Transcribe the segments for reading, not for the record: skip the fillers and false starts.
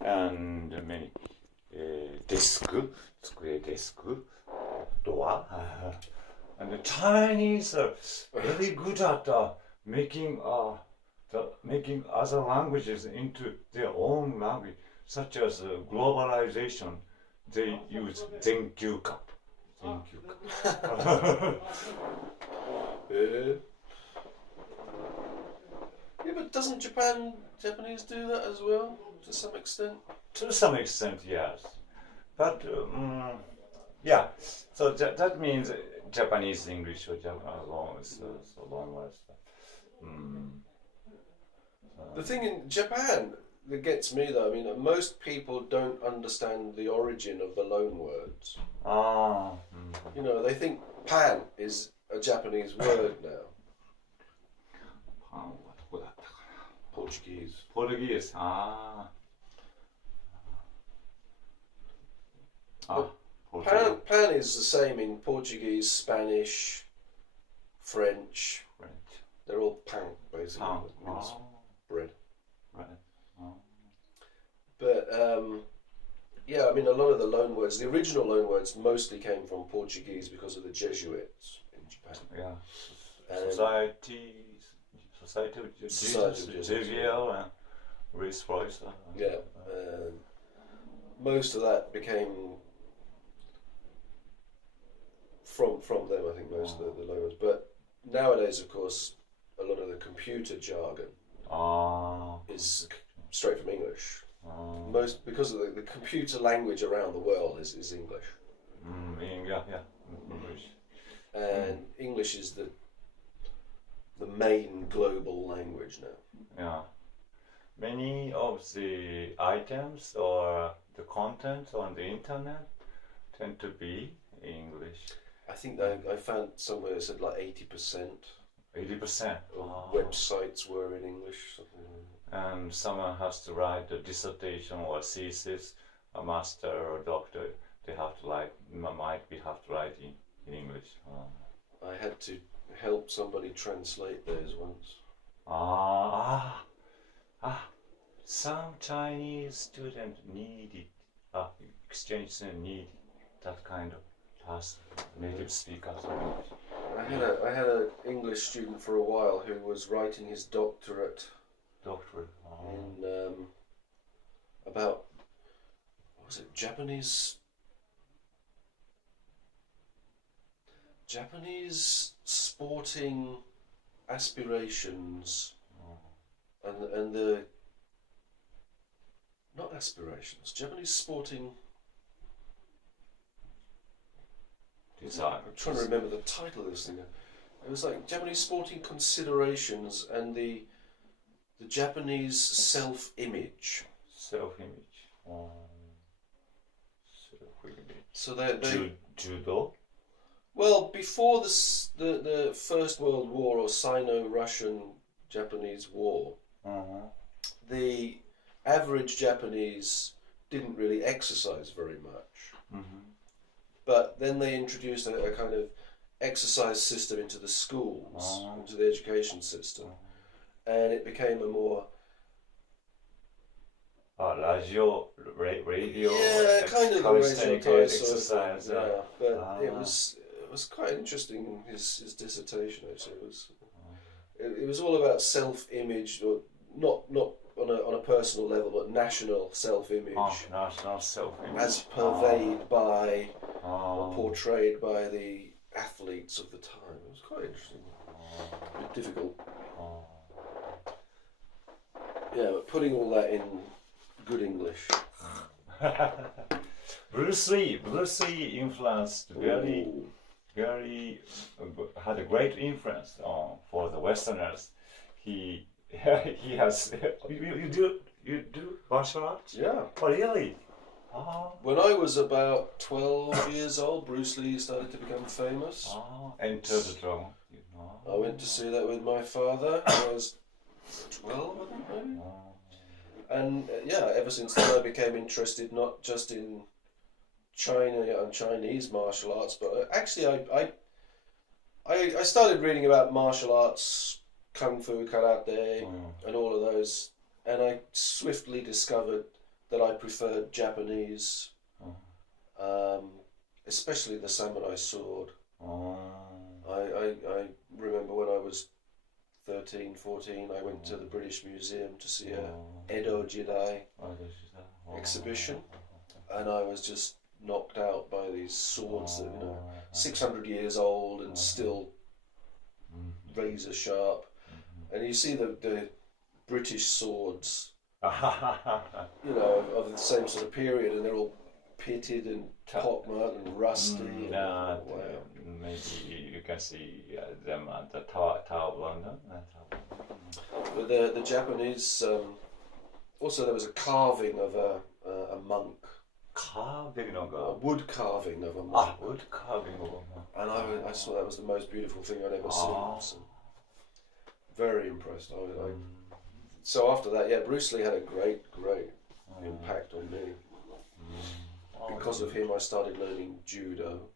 and many desk, door. And the Chinese are very good at making other languages into their own language, such as globalization. They use Zenkyuka. Yeah, but doesn't Japanese do that as well, to some extent? To some extent, yes. But, yeah, so that means Japanese English or Japanese long words. The thing in Japan that gets me though, I mean, most people don't understand the origin of the loan words. You know, they think pan is a Japanese word now. Portuguese. Portuguese. Portuguese. Pan is the same in Portuguese, Spanish, French. They're all pan, basically. Means bread. Right. But yeah, I mean, a lot of the loan words, the original loan words, mostly came from Portuguese because of the Jesuits in Japan. Yeah. Society of Jesus, Xavier, and Reese Royce. Yeah. Most of that became from them, I think, most of the loan words. But nowadays, of course, a lot of the computer jargon is straight from English. Most because of the computer language around the world is English. English. And English is the main global language now. Yeah. Many of the items or the content on the internet tend to be English. I think I found somewhere it said like 80%. 80%. Of websites were in English. Something like that. And someone has to write a dissertation or a thesis, a master or doctor. They have to write in English. I had to help somebody translate theirs once. Some Chinese student needed, exchange student needed that kind of person, native speakers of English. I had an English student for a while who was writing his doctorate in about, what was it, Japanese sporting aspirations and the not aspirations, Japanese sporting design. I'm trying to remember the title of this thing. It was like Japanese sporting considerations and the Japanese self-image. Self-image. So they judo. Well, before the First World War or Sino-Russian-Japanese War, the average Japanese didn't really exercise very much. But then they introduced a kind of exercise system into the schools, into the education system, and it became a more radio. Yeah, kind of the radio exercise. But it was quite interesting. His dissertation actually it was all about self-image, or not on a personal level, but national self-image. National self-image. As purveyed by or portrayed by the athletes of the time. It was quite interesting. A bit difficult. Yeah, but putting all that in good English. Bruce Lee influenced had a great influence for the Westerners. He has. You do martial arts? Yeah. Oh, really? When I was about 12 years old, Bruce Lee started to become famous. Enter the Dragon. I went to see that with my father when I was 12, I think, maybe. And yeah, ever since then I became interested not just in China and Chinese martial arts, but actually I started reading about martial arts, kung fu, karate, and all of those, and I swiftly discovered that I preferred Japanese, especially the samurai sword. I remember when I was 13, 14, I went to the British Museum to see a Edo Jidai exhibition, and I was just knocked out by these swords that, 600 years old and still razor sharp. And you see the British swords, of the same sort of period, and they're all pitted and pockmarked and rusty. Wow. Maybe you can see them at the Tower of London. But the Japanese, also there was a carving of a monk. Wood carving of a monk. Wood carving of a monk. And I saw that was the most beautiful thing I'd ever seen. So very impressed. So after that, Bruce Lee had a great impact on me. Because of him, I started learning judo.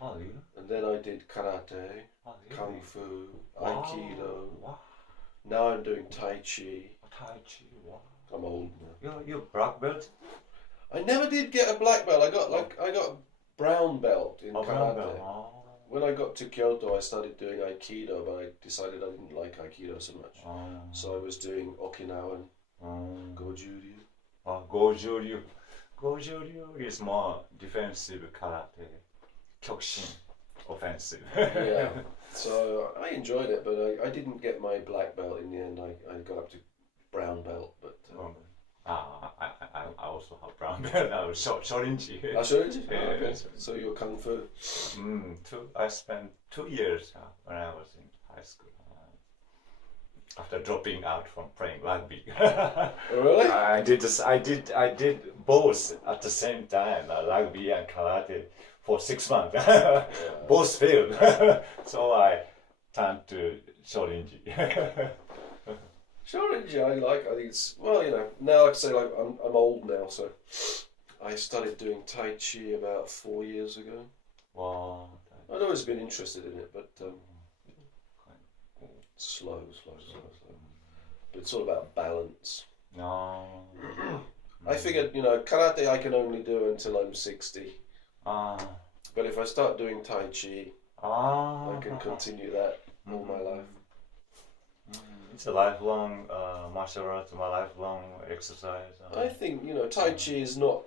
And then I did karate, kung fu, aikido. Now I'm doing tai chi. I'm old now. You're black belt? I never did get a black belt. I got a brown belt in karate. When I got to Kyoto, I started doing aikido, but I decided I didn't like aikido so much. So I was doing Okinawan Goju-ryu. Goju-ryu. Goju-ryu is more defensive karate. Kyokushin, offensive. Yeah. So I enjoyed it, but I didn't get my black belt in the end. I got up to brown belt, but. I also have brown belt now. Shorinji. Shorinji? Yeah. Okay. So you're kung fu. I spent 2 years when I was in high school. After dropping out from playing rugby. Really? I did both at the same time, rugby and karate for 6 months. Both failed. So I turned to Shorinji. Shorinji, I think it's, now like I say, I'm old now, so I started doing Tai Chi about 4 years ago. Wow. I'd always been interested in it, but slow. But it's all about balance. I figured, karate I can only do until I'm 60. But if I start doing Tai Chi, I can continue that all my life. It's a lifelong martial arts, my lifelong exercise. I think, Tai Chi is not,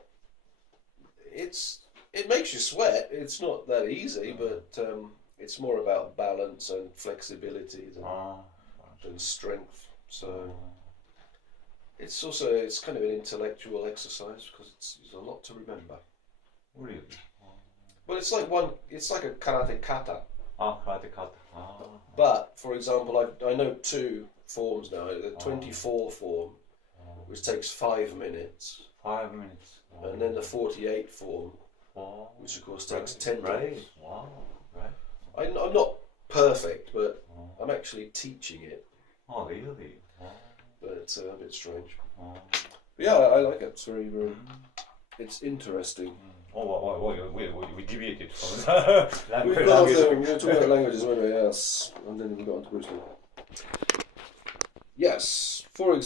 it makes you sweat. It's not that easy, but it's more about balance and flexibility than strength. So it's kind of an intellectual exercise because it's a lot to remember. Really? Well, it's like a karate kata. Karate kata. But, for example, I know 2 forms now. The 24 form, which takes 5 minutes. 5 minutes. And then the 48 form, which of course takes 10 minutes. Wow. Right. I'm not perfect, but I'm actually teaching it. Oh, really? But it's a bit strange. But yeah, I like it. It's very, it's interesting. We deviated from the language. We were talking about languages, weren't we? Yes. And then we got onto Bruce Lee. Yes. For example.